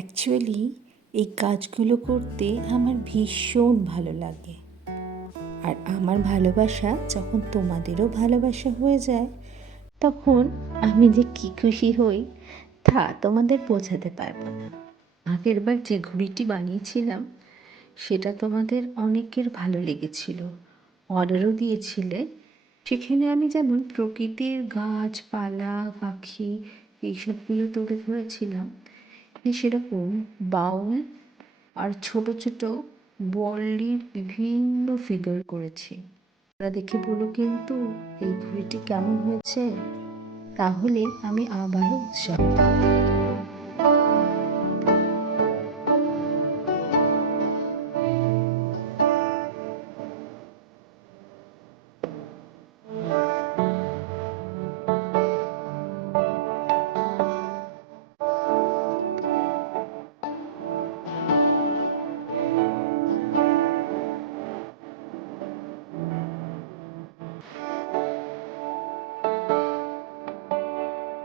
Actually এই কাজগুলো করতে আমার ভীষণ ভালো লাগে। আর আমার ভালোবাসা যখন তোমাদেরও ভালোবাসা হয়ে যায়, তখন আমি যে কী খুশি হই তা তোমাদের বোঝাতে পারবো না। আগেরবার যে ঘড়িটি বানিয়েছিলাম সেটা তোমাদের অনেকের ভালো লেগেছিল, অর্ডারও দিয়েছিলে। সেখানে আমি যেমন প্রকৃতির গাছপালা, পাখি এইসবগুলো তুলে ধরেছিলাম, সেরকম বাউল আর ছোট ছোট বল্লির বিভিন্ন ফিগার করেছি। তোমরা দেখে বলো কিন্তু এই ঘড়িটি কেমন হয়েছে, তাহলে আমি আবারও উৎসাহ পাবো।